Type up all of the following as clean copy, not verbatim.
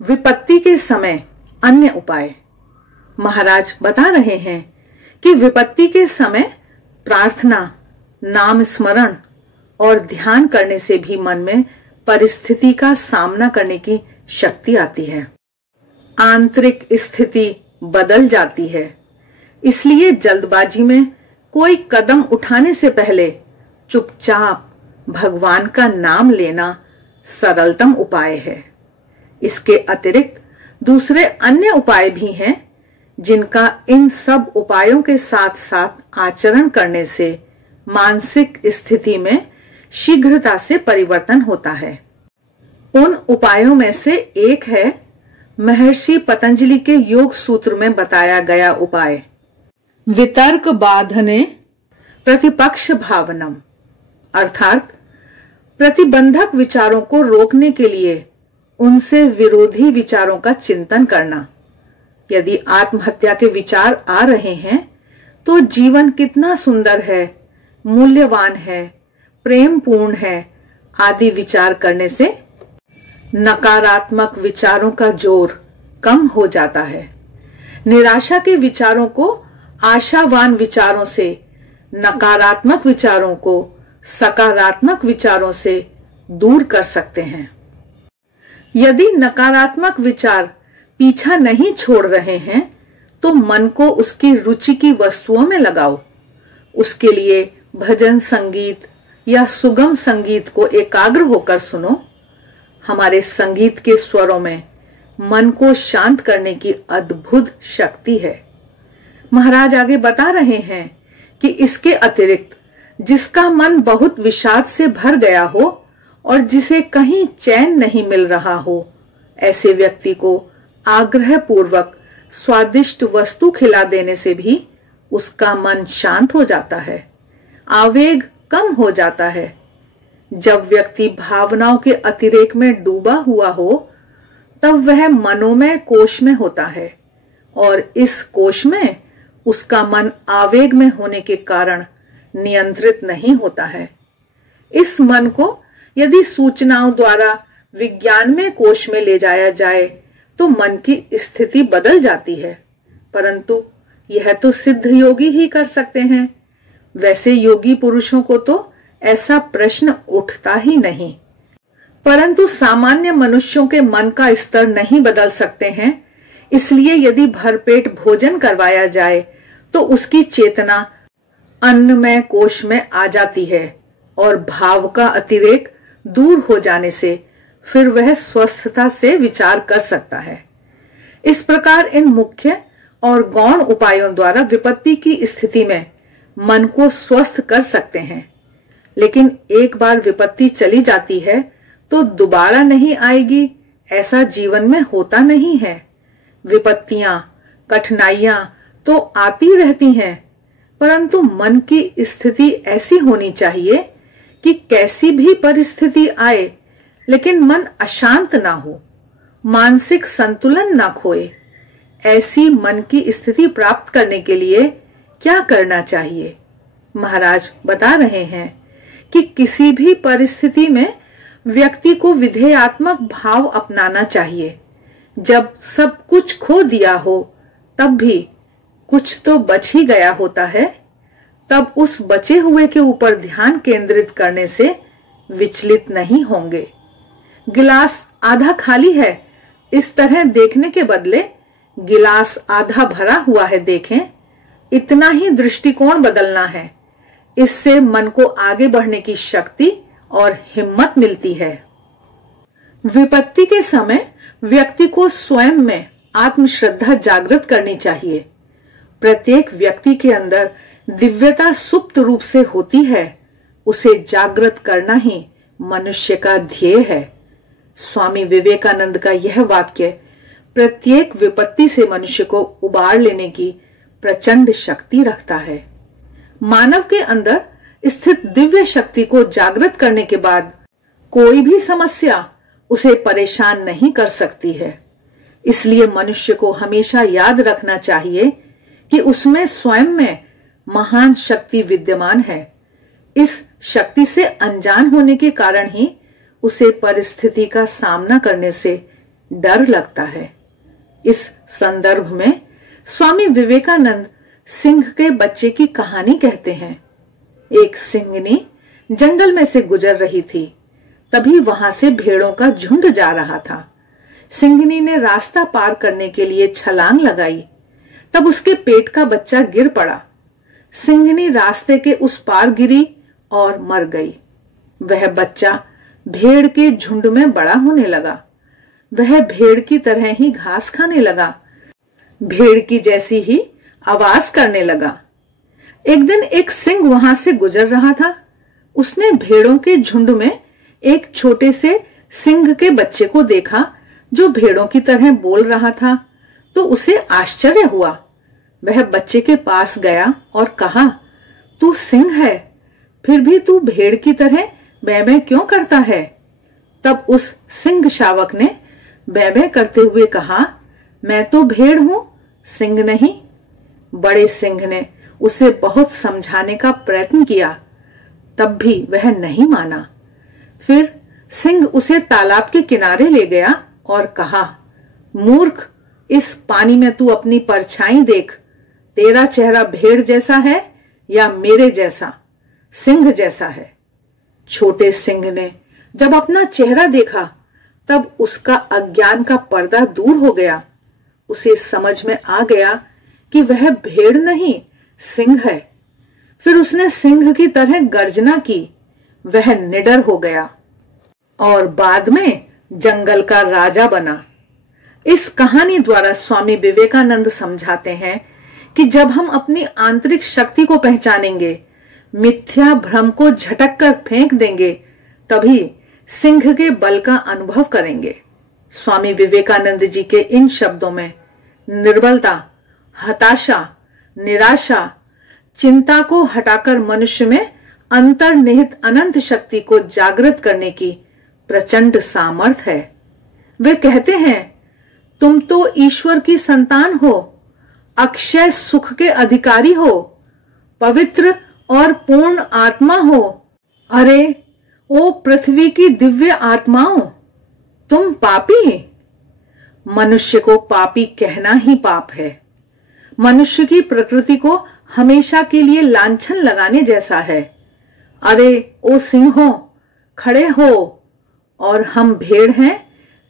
विपत्ति के समय अन्य उपाय। महाराज बता रहे हैं कि विपत्ति के समय प्रार्थना, नाम स्मरण और ध्यान करने से भी मन में परिस्थिति का सामना करने की शक्ति आती है। आंतरिक स्थिति बदल जाती है। इसलिए जल्दबाजी में कोई कदम उठाने से पहले चुपचाप भगवान का नाम लेना सरलतम उपाय है। इसके अतिरिक्त दूसरे अन्य उपाय भी हैं जिनका इन सब उपायों के साथ साथ आचरण करने से मानसिक स्थिति में शीघ्रता से परिवर्तन होता है। उन उपायों में से एक है महर्षि पतंजलि के योग सूत्र में बताया गया उपाय, वितर्क बाधने प्रतिपक्ष भावनम, अर्थात प्रतिबंधक विचारों को रोकने के लिए उनसे विरोधी विचारों का चिंतन करना। यदि आत्महत्या के विचार आ रहे हैं तो जीवन कितना सुंदर है, मूल्यवान है, प्रेम पूर्ण है आदि विचार करने से नकारात्मक विचारों का जोर कम हो जाता है। निराशा के विचारों को आशावान विचारों से, नकारात्मक विचारों को सकारात्मक विचारों से दूर कर सकते हैं। यदि नकारात्मक विचार पीछा नहीं छोड़ रहे हैं तो मन को उसकी रुचि की वस्तुओं में लगाओ। उसके लिए भजन संगीत या सुगम संगीत को एकाग्र होकर सुनो। हमारे संगीत के स्वरों में मन को शांत करने की अद्भुत शक्ति है। महाराज आगे बता रहे हैं कि इसके अतिरिक्त जिसका मन बहुत विषाद से भर गया हो और जिसे कहीं चैन नहीं मिल रहा हो, ऐसे व्यक्ति को आग्रह पूर्वक स्वादिष्ट वस्तु खिला देने से भी उसका मन शांत हो जाता है, आवेग कम हो जाता है। जब व्यक्ति भावनाओं के अतिरेक में डूबा हुआ हो तब वह मनोमय कोश में होता है और इस कोश में उसका मन आवेग में होने के कारण नियंत्रित नहीं होता है। इस मन को यदि सूचनाओं द्वारा विज्ञानमय कोश में ले जाया जाए तो मन की स्थिति बदल जाती है, परंतु यह तो सिद्ध योगी ही कर सकते हैं। वैसे योगी पुरुषों को तो ऐसा प्रश्न उठता ही नहीं, परंतु सामान्य मनुष्यों के मन का स्तर नहीं बदल सकते हैं। इसलिए यदि भरपेट भोजन करवाया जाए तो उसकी चेतना अन्नमय कोश में आ जाती है और भाव का अतिरेक दूर हो जाने से फिर वह स्वस्थता से विचार कर सकता है। इस प्रकार इन मुख्य और गौण उपायों द्वारा विपत्ति की स्थिति में मन को स्वस्थ कर सकते हैं। लेकिन एक बार विपत्ति चली जाती है तो दोबारा नहीं आएगी, ऐसा जीवन में होता नहीं है। विपत्तियां, कठिनाइयां तो आती रहती हैं, परंतु मन की स्थिति ऐसी होनी चाहिए कि कैसी भी परिस्थिति आए लेकिन मन अशांत ना हो, मानसिक संतुलन ना खोए। ऐसी मन की स्थिति प्राप्त करने के लिए क्या करना चाहिए? महाराज बता रहे हैं कि किसी भी परिस्थिति में व्यक्ति को विधेयात्मक भाव अपनाना चाहिए। जब सब कुछ खो दिया हो तब भी कुछ तो बच ही गया होता है, तब उस बचे हुए के ऊपर ध्यान केंद्रित करने से विचलित नहीं होंगे। गिलास आधा खाली है इस तरह देखने के बदले गिलास आधा भरा हुआ है देखें, इतना ही दृष्टिकोण बदलना है। इससे मन को आगे बढ़ने की शक्ति और हिम्मत मिलती है। विपत्ति के समय व्यक्ति को स्वयं में आत्मश्रद्धा जागृत करनी चाहिए। प्रत्येक व्यक्ति के अंदर दिव्यता सुप्त रूप से होती है, उसे जागृत करना ही मनुष्य का ध्येय है। स्वामी विवेकानंद का यह वाक्य प्रत्येक विपत्ति से मनुष्य को उबार लेने की प्रचंड शक्ति रखता है। मानव के अंदर स्थित दिव्य शक्ति को जागृत करने के बाद कोई भी समस्या उसे परेशान नहीं कर सकती है। इसलिए मनुष्य को हमेशा याद रखना चाहिए कि उसमें स्वयं में महान शक्ति विद्यमान है। इस शक्ति से अनजान होने के कारण ही उसे परिस्थिति का सामना करने से डर लगता है। इस संदर्भ में स्वामी विवेकानंद सिंह के बच्चे की कहानी कहते हैं। एक सिंहनी जंगल में से गुजर रही थी। तभी वहां से भेड़ों का झुंड जा रहा था। सिंहनी ने रास्ता पार करने के लिए छलांग लगाई। तब उसके पेट का बच्चा गिर पड़ा। सिंहनी रास्ते के उस पार गिरी और मर गई। वह बच्चा भेड़ के झुंड में बड़ा होने लगा। वह भेड़ की तरह ही घास खाने लगा, भेड़ की जैसी ही आवाज करने लगा। एक दिन एक सिंह वहां से गुजर रहा था। उसने भेड़ों के झुंड में एक छोटे से सिंह के बच्चे को देखा जो भेड़ों की तरह बोल रहा था, तो उसे आश्चर्य हुआ। वह बच्चे के पास गया और कहा, तू सिंह है, फिर भी तू भेड़ की तरह बै बै क्यों करता है? तब उस सिंह शावक ने बै बै करते हुए कहा, मैं तो भेड़ हूं, सिंह नहीं। बड़े सिंह ने उसे बहुत समझाने का प्रयत्न किया, तब भी वह नहीं माना। फिर सिंह उसे तालाब के किनारे ले गया और कहा, मूर्ख, इस पानी में तू अपनी परछाई देख। तेरा चेहरा भेड़ जैसा है या मेरे जैसा, सिंह जैसा है। छोटे सिंह ने जब अपना चेहरा देखा तब उसका अज्ञान का पर्दा दूर हो गया। उसे समझ में आ गया कि वह भेड़ नहीं, सिंह है। फिर उसने सिंह की तरह गर्जना की। वह निडर हो गया और बाद में जंगल का राजा बना। इस कहानी द्वारा स्वामी विवेकानंद समझाते हैं कि जब हम अपनी आंतरिक शक्ति को पहचानेंगे, मिथ्या भ्रम को झटक कर फेंक देंगे, तभी सिंह के बल का अनुभव करेंगे। स्वामी विवेकानंद जी के इन शब्दों में निर्बलता, हताशा, निराशा, चिंता को हटाकर मनुष्य में अंतर्निहित अनंत शक्ति को जागृत करने की प्रचंड सामर्थ्य है। वे कहते हैं, तुम तो ईश्वर की संतान हो, अक्षय सुख के अधिकारी हो, पवित्र और पूर्ण आत्मा हो। अरे ओ पृथ्वी की दिव्य आत्माओं, तुम पापी। मनुष्य को पापी कहना ही पाप है। मनुष्य की प्रकृति को हमेशा के लिए लांछन लगाने जैसा है। अरे ओ सिंहों, खड़े हो और हम भेड़ हैं,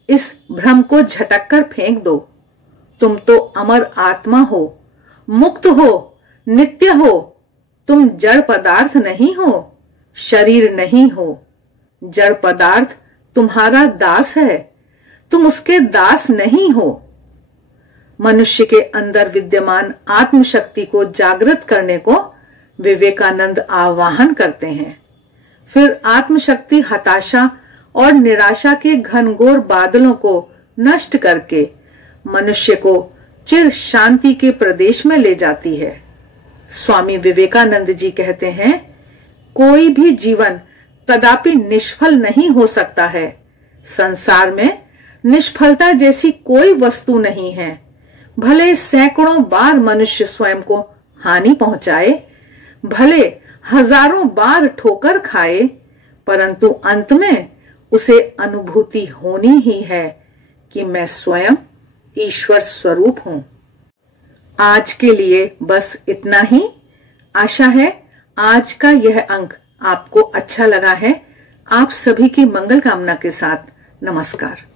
इस भ्रम को झटक कर फेंक दो। तुम तो अमर आत्मा हो, मुक्त हो, नित्य हो। तुम जड़ पदार्थ नहीं हो, शरीर नहीं हो। जड़ पदार्थ तुम्हारा दास है, तुम उसके दास नहीं हो। मनुष्य के अंदर विद्यमान आत्मशक्ति को जागृत करने को विवेकानंद आह्वान करते हैं। फिर आत्मशक्ति हताशा और निराशा के घनघोर बादलों को नष्ट करके मनुष्य को चिर शांति के प्रदेश में ले जाती है। स्वामी विवेकानंद जी कहते हैं, कोई भी जीवन कदापि निष्फल नहीं हो सकता है। संसार में निष्फलता जैसी कोई वस्तु नहीं है। भले सैकड़ों बार मनुष्य स्वयं को हानि पहुंचाए, भले हजारों बार ठोकर खाए, परंतु अंत में उसे अनुभूति होनी ही है कि मैं स्वयं ईश्वर स्वरूप हूं। आज के लिए बस इतना ही। आशा है आज का यह अंक आपको अच्छा लगा है। आप सभी की मंगल कामना के साथ नमस्कार।